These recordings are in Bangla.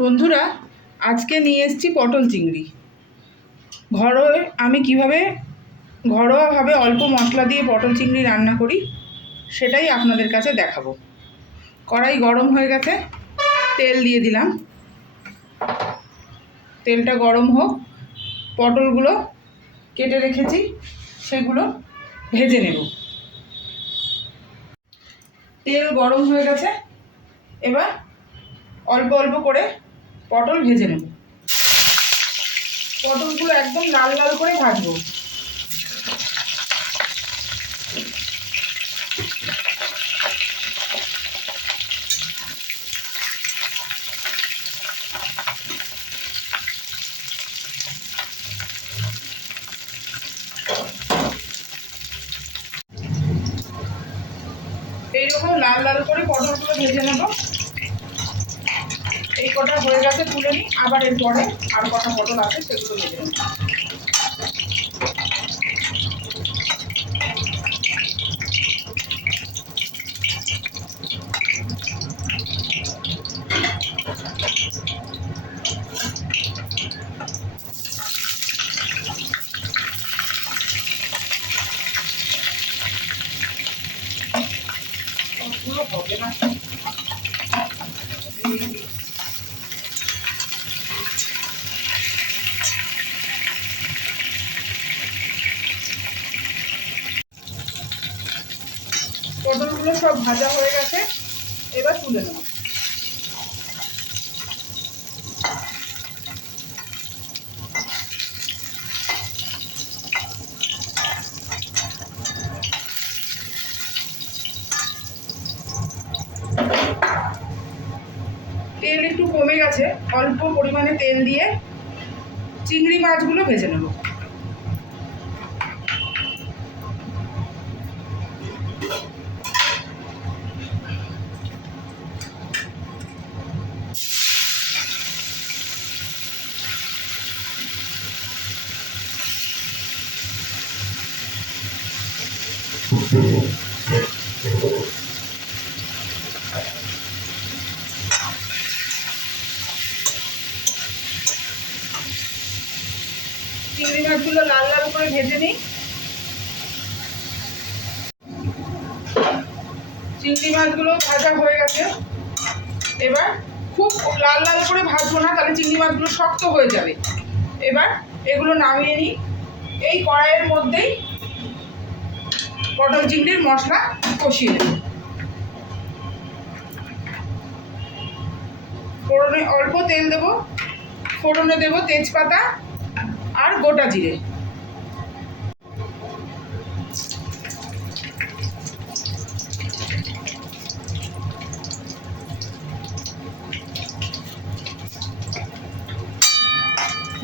বন্ধুরা, আজকে নিয়ে এসেছি পটল চিংড়ি। আমি কিভাবে ঘরোয়াভাবে অল্প মশলা দিয়ে পটল চিংড়ি রান্না করি সেটাই আপনাদের কাছে দেখাবো। কড়াই গরম হয়ে গেছে, তেল দিয়ে দিলাম। তেলটা গরম হোক, পটলগুলো কেটে রেখেছি সেগুলো ভেজে নেব। তেল গরম হয়ে গেছে, এবার অল্প অল্প করে পটল ভেজে নেব। পটলগুলো একদম লাল লাল করে ভাজবো। এইরকম লাল লাল করে পটলগুলো ভেজে নেব। এই কটা হয়ে গেছে, তুলে নিই। আবার এরপরে আর কটা পটল আছে সেগুলো ভেজে নেব। সবগুলো হবে না। পটলগুলো সব ভাজা হয়ে গেছে, এবার তুলে নেব। তেল একটু কমে গেছে, অল্প পরিমাণে তেল দিয়ে চিংড়ি মাছগুলো ভেজে নেব। চিংড়ি মাছগুলো লাল লাল করে ভেজে নিই। চিংড়ি মাছগুলো ভাজা হয়ে গেছে, এবার খুব লাল লাল করে ভাজবো না, তাহলে চিংড়ি মাছগুলো শক্ত হয়ে যাবে। এবার এগুলো নামিয়ে নিই। এই কড়াইয়ের মধ্যেই পটল চিংড়ির মশলা কষিয়ে নেব। ফোড়নে অল্প তেল দেবো, ফোড়নে দেবো তেজপাতা আর গোটা জিরে।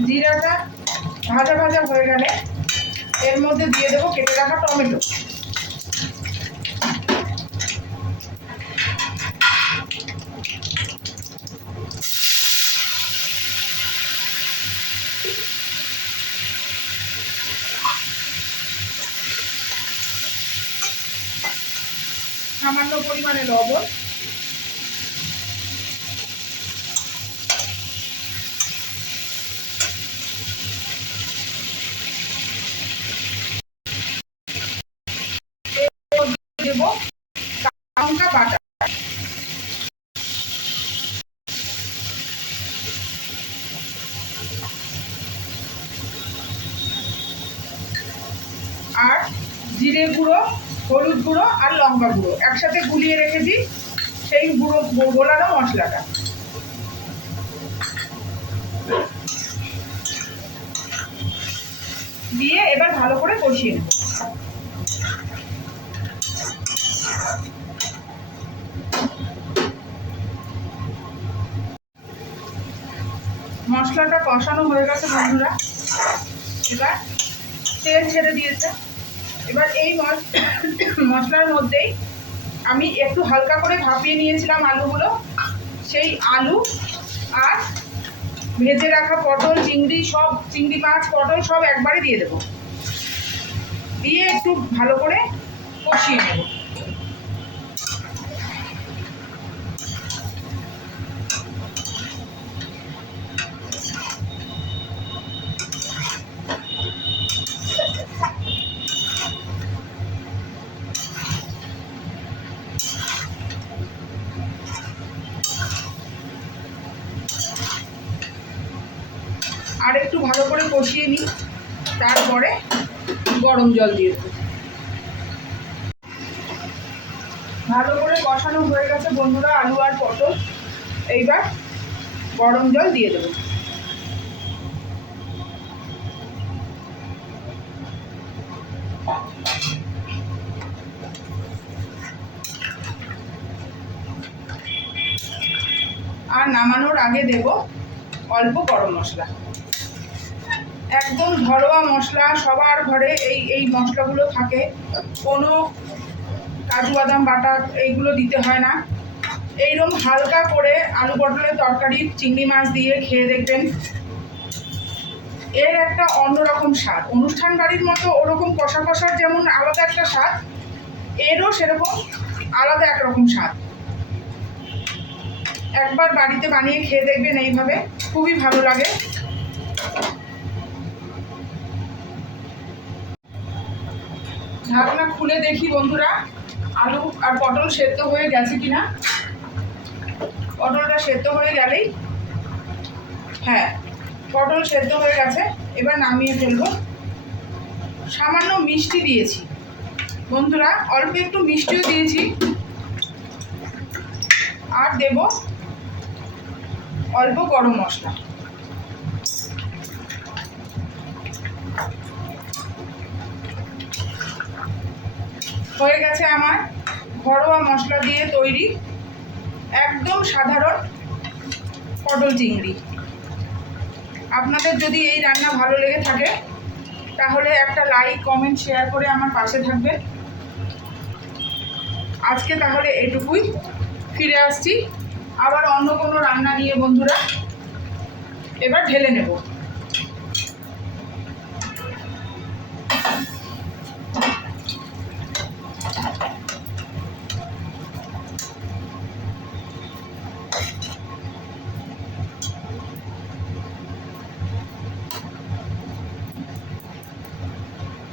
জিরাটা ভাজা ভাজা হয়ে গেলে এর মধ্যে দিয়ে দেবো কেটে রাখা টমেটো। সামান্য পরিমাণে লবণ, দেব লঙ্কা বাটা, আর জিরে গুঁড়ো, হলুদ গুঁড়ো আর লঙ্কা গুঁড়ো একসাথে গুলিয়ে রেখেছি, সেই গুঁড়ো গোলানো মশলাটা দিয়ে এবার ভালো করে কষিয়ে নেব। মশলাটা কষানো হয়ে গেছে বন্ধুরা, এবার তেল ছেড়ে দিয়েছে। এবার এই মশলার মধ্যেই আমি একটু হালকা করে ভাপিয়ে নিয়েছিলাম আলুগুলো, সেই আলু আর ভেজে রাখা পটল চিংড়ি সব, চিংড়ি মাছ পটল সব একবারে দিয়ে দেবো। দিয়ে একটু ভালো করে কষিয়ে নেব। আর একটু ভালো করে কষিয়ে নিই, তারপরে গরম জল দিয়ে দেবো। ভালো করে কষানো হয়ে গেছে বন্ধুরা আলু আর পটল, এইবার গরম জল দিয়ে দেবো। আর নামানোর আগে দেব অল্প গরম মশলা, একদম ঘরোয়া মশলা, সবার ঘরে এই মশলাগুলো থাকে, কোনো কাজু বাদাম বাটা এইগুলো দিতে হয় না। এইরকম হালকা করে আলু পটলের তরকারি চিংড়ি মাছ দিয়ে খেয়ে দেখবেন, এর একটা অন্যরকম স্বাদ। অনুষ্ঠান বাড়ির মতো ওরকম কষা কষার যেমন আলাদা একটা স্বাদ, এরও সেরকম আলাদা একরকম স্বাদ। একবার বাড়িতে বানিয়ে খেয়ে দেখবেন এইভাবে, খুবই ভালো লাগে। ঢাকনা খুলে দেখি বন্ধুরা আলু আর পটল সেদ্ধ হয়ে গেছে কিনা। পটলটা সেদ্ধ হয়ে গেলেই, হ্যাঁ পটল সেদ্ধ হয়ে গেছে, এবার নামিয়ে ফেলবো। সামান্য মিষ্টি দিয়েছি বন্ধুরা, অল্প একটু মিষ্টিও দিয়েছি, আর দেব অল্প গরম মশলা। হয়ে গেছে আমার ঘরোয়া মশলা দিয়ে তৈরি একদম সাধারণ পটল চিংড়ি। আপনাদের যদি এই রান্না ভালো লেগে থাকে তাহলে একটা লাইক কমেন্ট শেয়ার করে আমার পাশে থাকবেন। আজকে তাহলে এটুকুই, ফিরে আসছি আবার অন্য কোনো রান্না নিয়ে বন্ধুরা। এবার ঢেলে নেব।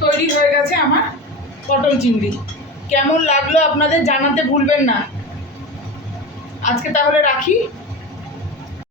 তৈরি হয়ে গেছে আমার পটল চিংড়ি। কেমন লাগলো আপনাদের জানাতে ভুলবেন না। আজকে তাহলে রাখি।